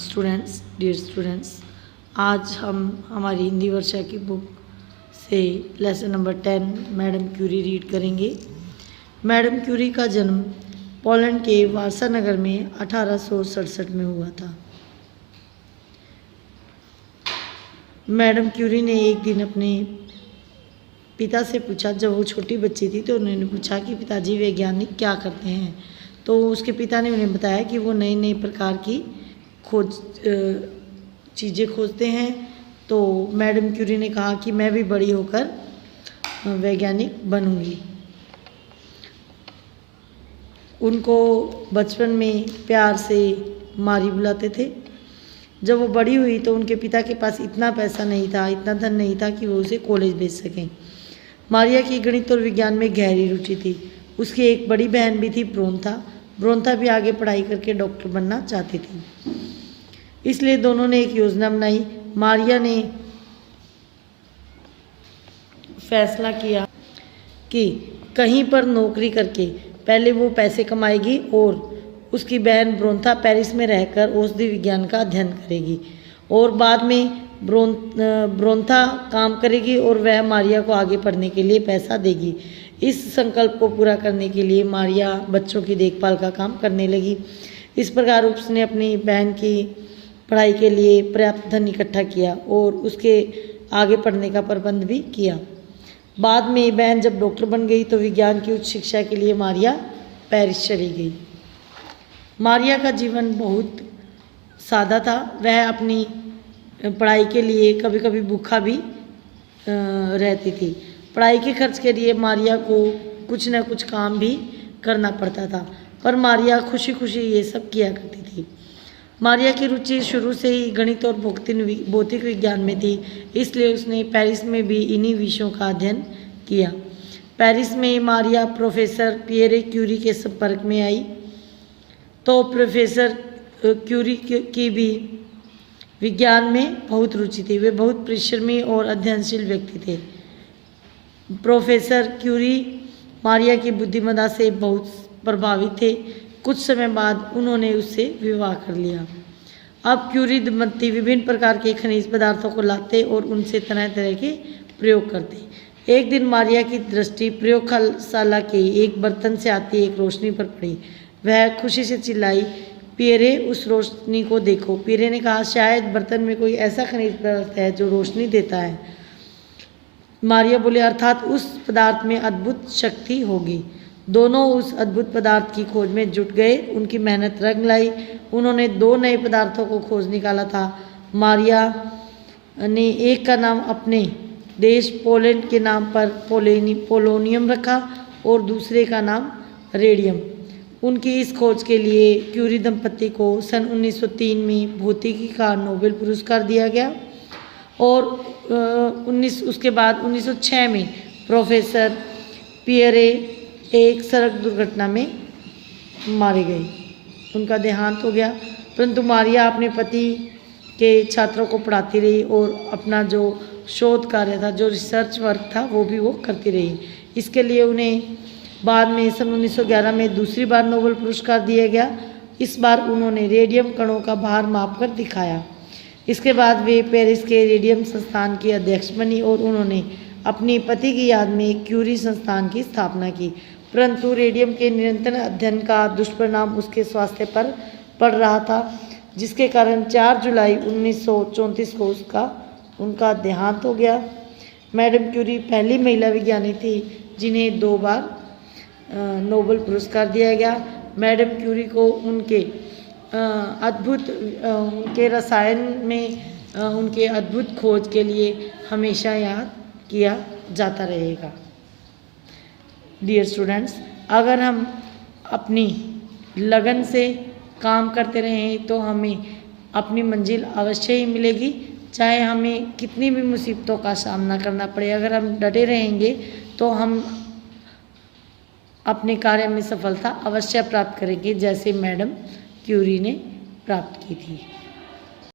Dear students, आज हम हमारी हिंदी वर्षा की बुक से lesson number 10 madam Curie read करेंगे। मैडम क्यूरी का जन्म पोलैंड के वारसा नगर में 1867 में हुआ था। मैडम क्यूरी ने एक दिन अपने पिता से पूछा, जब वो छोटी बच्ची थी तो उन्होंने पूछा कि पिताजी वैज्ञानिक क्या करते हैं। तो उसके पिता ने उन्हें बताया कि वो नए नए प्रकार की चीज़ें खोजते हैं। तो मैडम क्यूरी ने कहा कि मैं भी बड़ी होकर वैज्ञानिक बनूंगी। उनको बचपन में प्यार से मारी बुलाते थे। जब वो बड़ी हुई तो उनके पिता के पास इतना पैसा नहीं था, इतना धन नहीं था कि वो उसे कॉलेज भेज सकें। मारिया की गणित और विज्ञान में गहरी रुचि थी। उसकी एक बड़ी बहन भी थी, ब्रोंथा भी आगे पढ़ाई करके डॉक्टर बनना चाहती थी। इसलिए दोनों ने एक योजना बनाई। मारिया ने फैसला किया कि कहीं पर नौकरी करके पहले वो पैसे कमाएगी और उसकी बहन ब्रोंथा पेरिस में रहकर औषधि विज्ञान का अध्ययन करेगी और बाद में ब्रोंथा काम करेगी और वह मारिया को आगे पढ़ने के लिए पैसा देगी। इस संकल्प को पूरा करने के लिए मारिया बच्चों की देखभाल का काम करने लगी। इस प्रकार उसने अपनी बहन की पढ़ाई के लिए पर्याप्त धन इकट्ठा किया और उसके आगे पढ़ने का प्रबंध भी किया। बाद में बहन जब डॉक्टर बन गई तो विज्ञान की उच्च शिक्षा के लिए मारिया पेरिस चली गई। मारिया का जीवन बहुत सादा था। वह अपनी पढ़ाई के लिए कभी कभी भूखा भी रहती थी। पढ़ाई के खर्च के लिए मारिया को कुछ न कुछ काम भी करना पड़ता था, पर मारिया खुशी खुशी ये सब किया करती थी। मारिया की रुचि शुरू से ही गणित और भौतिक विज्ञान में थी, इसलिए उसने पेरिस में भी इन्हीं विषयों का अध्ययन किया। पेरिस में मारिया प्रोफेसर पियरे क्यूरी के संपर्क में आई तो प्रोफेसर क्यूरी की भी विज्ञान में बहुत रुचि थी। वे बहुत परिश्रमी और अध्ययनशील व्यक्ति थे। प्रोफेसर क्यूरी मारिया की बुद्धिमत्ता से बहुत प्रभावित थे। कुछ समय बाद उन्होंने उससे विवाह कर लिया। अब क्यूरी दंपति विभिन्न प्रकार के खनिज पदार्थों को लाते और उनसे तरह तरह के प्रयोग करते। एक दिन मारिया की दृष्टि प्रयोगशाला के एक बर्तन से आती एक रोशनी पर पड़ी। वह खुशी से चिल्लाई, पियरे, उस रोशनी को देखो। पियरे ने कहा, शायद बर्तन में कोई ऐसा खनिज पदार्थ है जो रोशनी देता है। मारिया बोले, अर्थात उस पदार्थ में अद्भुत शक्ति होगी। दोनों उस अद्भुत पदार्थ की खोज में जुट गए। उनकी मेहनत रंग लाई। उन्होंने 2 नए पदार्थों को खोज निकाला था। मारिया ने एक का नाम अपने देश पोलैंड के नाम पर पोलोनियम रखा और दूसरे का नाम रेडियम। उनकी इस खोज के लिए क्यूरी दंपति को सन 1903 में भौतिकी का नोबेल पुरस्कार दिया गया और उसके बाद 1906 में प्रोफेसर पियरे एक सड़क दुर्घटना में मारे गए। उनका देहांत हो गया, परंतु मारिया अपने पति के छात्रों को पढ़ाती रही और अपना जो शोध कार्य था, जो रिसर्च वर्क था, वो भी वो करती रही। इसके लिए उन्हें बाद में सन 1911 में दूसरी बार नोबेल पुरस्कार दिया गया। इस बार उन्होंने रेडियम कणों का भार मापकर दिखाया। इसके बाद वे पेरिस के रेडियम संस्थान की अध्यक्ष बनी और उन्होंने अपनी पति की याद में क्यूरी संस्थान की स्थापना की। परंतु रेडियम के निरंतर अध्ययन का दुष्परिणाम उसके स्वास्थ्य पर पड़ रहा था, जिसके कारण 4 जुलाई 1934 को उनका देहांत हो गया। मैडम क्यूरी पहली महिला विज्ञानी थी जिन्हें 2 बार नोबेल पुरस्कार दिया गया। मैडम क्यूरी को उनके रसायन में उनके अद्भुत खोज के लिए हमेशा याद किया जाता रहेगा। डियर स्टूडेंट्स, अगर हम अपनी लगन से काम करते रहें तो हमें अपनी मंजिल अवश्य ही मिलेगी, चाहे हमें कितनी भी मुसीबतों का सामना करना पड़े। अगर हम डटे रहेंगे तो हम अपने कार्य में सफलता अवश्य प्राप्त करेंगे, जैसे मैडम क्यूरी ने प्राप्त की थी।